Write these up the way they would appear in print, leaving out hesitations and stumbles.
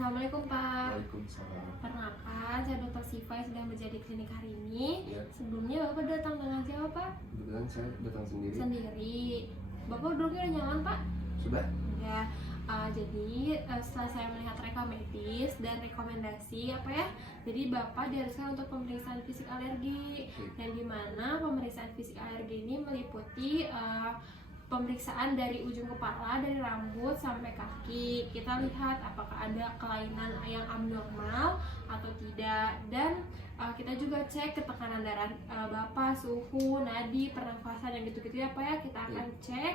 Assalamualaikum Pak. Waalaikumsalam. Perkenalkan, saya Dr. Siva yang sedang menjadi klinik hari ini. Ya, Sebelumnya Bapak datang dengan siapa Pak? kebetulan saya datang sendiri. Sendiri. Bapak duduknya udah nyaman Pak? Sudah. Ya. Jadi setelah saya melihat rekam medis dan rekomendasi jadi Bapak diharuskan untuk pemeriksaan fisik alergi. Yang dimana pemeriksaan fisik alergi ini meliputi pemeriksaan dari ujung kepala, dari rambut sampai kaki. Kita lihat apakah ada kelainan yang abnormal atau tidak, dan kita juga cek ketekanan darah Bapak, suhu, nadi, pernafasan, yang gitu-gitu ya Pak ya. Kita akan cek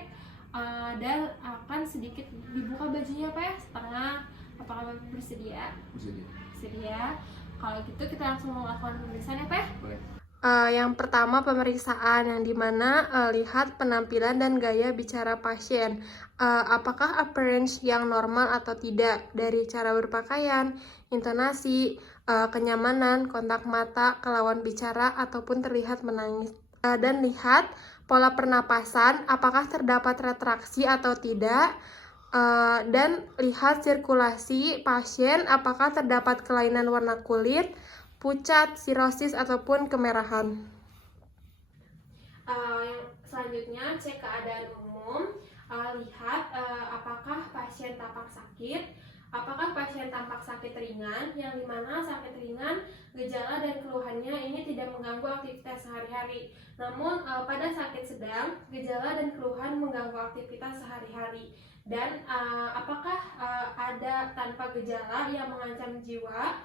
dan akan sedikit dibuka bajunya Pak ya, setengah. Apakah Bapak bersedia? Bersedia. Kalau gitu kita langsung melakukan pemeriksaan ya Pak ya? Boleh. Yang pertama pemeriksaan, yang dimana lihat penampilan dan gaya bicara pasien. Apakah appearance yang normal atau tidak, dari cara berpakaian, intonasi, kenyamanan, kontak mata, kelawan bicara, ataupun terlihat menangis. Dan lihat pola pernapasan, apakah terdapat retraksi atau tidak. Dan lihat sirkulasi pasien, apakah terdapat kelainan warna kulit, pucat, sirosis, ataupun kemerahan. Yang selanjutnya cek keadaan umum. Lihat apakah pasien tampak sakit. Apakah pasien tampak sakit ringan, yang dimana sakit ringan gejala dan keluhannya ini tidak mengganggu aktivitas sehari-hari. Namun pada sakit sedang gejala dan keluhan mengganggu aktivitas sehari-hari. Dan apakah ada tanpa gejala yang mengancam jiwa.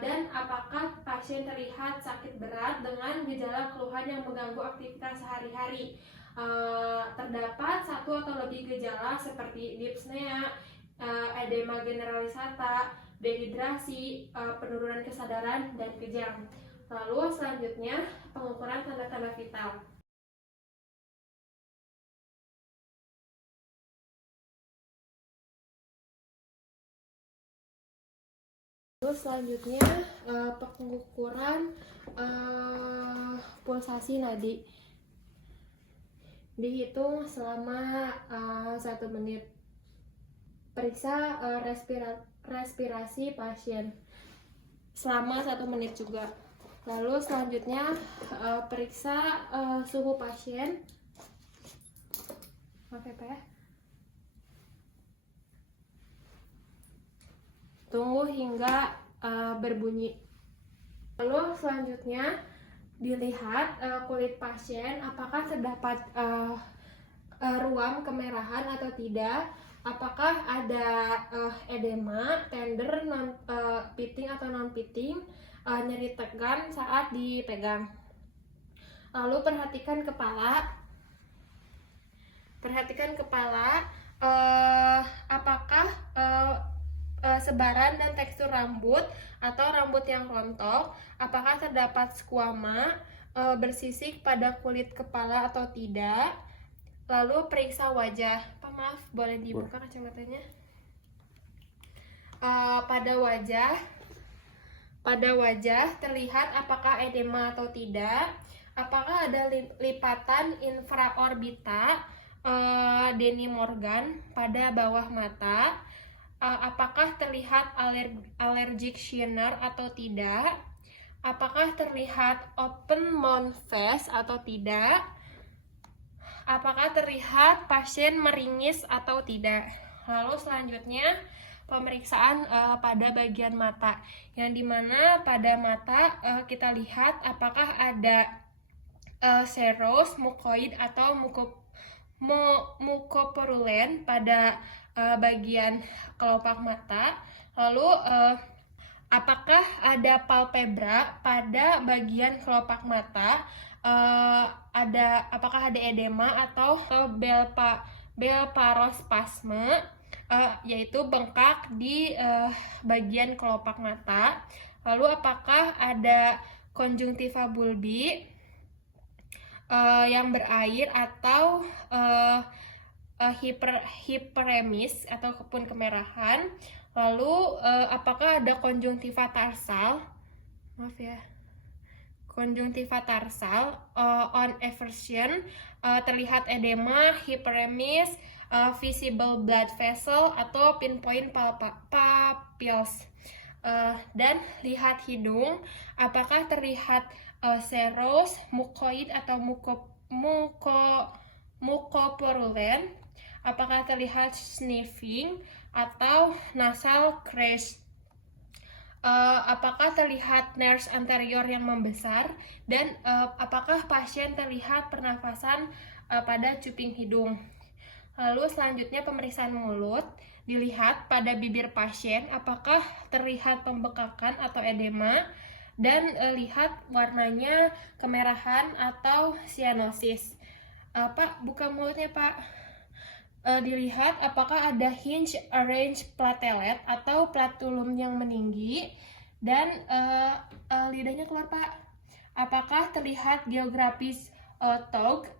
Dan apakah pasien terlihat sakit berat dengan gejala keluhan yang mengganggu aktivitas sehari-hari. Terdapat satu atau lebih gejala seperti dyspnea, edema generalisata, dehidrasi, penurunan kesadaran, dan kejang. Lalu selanjutnya pengukuran tanda-tanda vital. Lalu selanjutnya pengukuran pulsasi nadi. Dihitung selama 1 menit. Periksa respirasi pasien selama 1 menit juga. Lalu selanjutnya periksa suhu pasien. Maaf ya Pak ya. Tunggu hingga berbunyi. Lalu selanjutnya dilihat kulit pasien, apakah terdapat ruam kemerahan atau tidak. Apakah ada edema, tender, pitting atau non pitting, nyeri tegang saat dipegang. Lalu perhatikan kepala. Apakah sebaran dan tekstur rambut atau rambut yang rontok, apakah terdapat skuama, bersisik pada kulit kepala atau tidak. Lalu periksa wajah. Pak, maaf, boleh dibuka kacamatanya? Pada wajah terlihat apakah edema atau tidak. Apakah ada lipatan infraorbita, Denny Morgan pada bawah mata. Apakah terlihat allergic shiner atau tidak. Apakah terlihat open mouth face atau tidak. Apakah terlihat pasien meringis atau tidak. Lalu selanjutnya pemeriksaan pada bagian mata, yang dimana pada mata kita lihat apakah ada seros, mukoid, atau mukoporulen pada bagian kelopak mata. Lalu apakah ada palpebra pada bagian kelopak mata. Apakah ada edema atau blepharospasme, yaitu bengkak di bagian kelopak mata. Lalu apakah ada konjungtiva bulbi yang berair atau hiperemis ataupun kemerahan. Lalu apakah ada konjungtiva tarsal, konjungtiva tarsal on eversion, terlihat edema, hiperemis, visible blood vessel atau pinpoint papils. Dan lihat hidung, apakah terlihat serous, mucoid atau mucoporulen, apakah terlihat sniffing atau nasal crash, apakah terlihat nares anterior yang membesar, dan apakah pasien terlihat pernafasan pada cuping hidung. Lalu selanjutnya pemeriksaan mulut, dilihat pada bibir pasien apakah terlihat pembekakan atau edema, dan lihat warnanya kemerahan atau cyanosis. Pak, buka mulutnya Pak. Dilihat apakah ada hinge arrange platelet atau platulum yang meninggi, dan lidahnya keluar Pak. Apakah terlihat geografis TOG,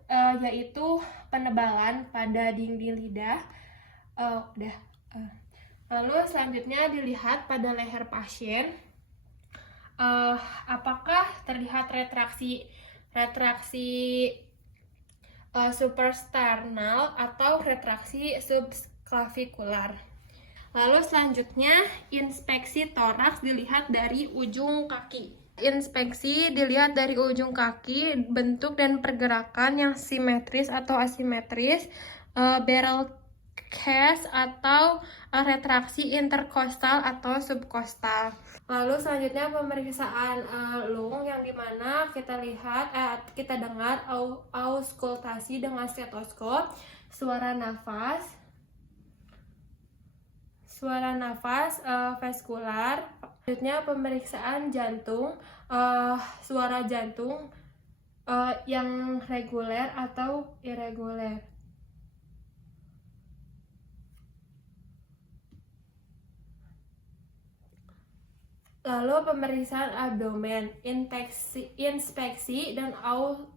yaitu penebalan pada dinding lidah. Lalu selanjutnya dilihat pada leher pasien, apakah terlihat retraksi suprasternal atau retraksi subclavikular. Lalu selanjutnya inspeksi toraks dilihat dari ujung kaki. Inspeksi dilihat dari ujung kaki, bentuk dan pergerakan yang simetris atau asimetris, barrel case atau retraksi interkostal atau subkostal. Lalu selanjutnya pemeriksaan lung, yang dimana kita dengar auskultasi dengan stetoskop, suara nafas vaskular. Selanjutnya pemeriksaan jantung, suara jantung yang reguler atau irregular. Lalu pemeriksaan abdomen, inspeksi dan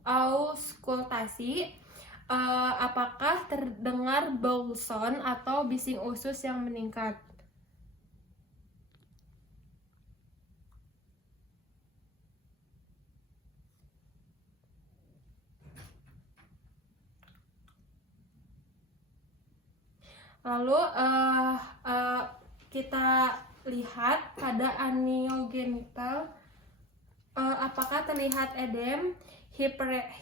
auskultasi, apakah terdengar bau sound atau bising usus yang meningkat. Lalu kita lihat pada aniogenital, apakah terlihat edem,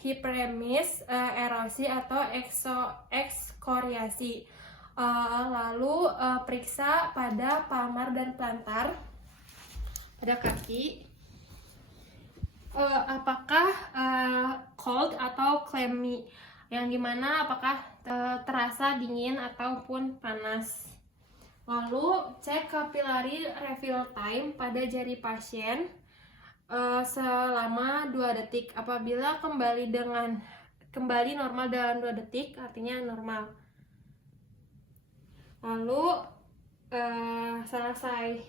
hiperemis, erosi atau ekskoriasi. Lalu periksa pada palmar dan plantar pada kaki, apakah cold atau clammy, yang dimana apakah terasa dingin ataupun panas. Lalu cek capillary refill time pada jari pasien selama 2 detik. Apabila kembali normal dalam 2 detik, artinya normal. Lalu selesai.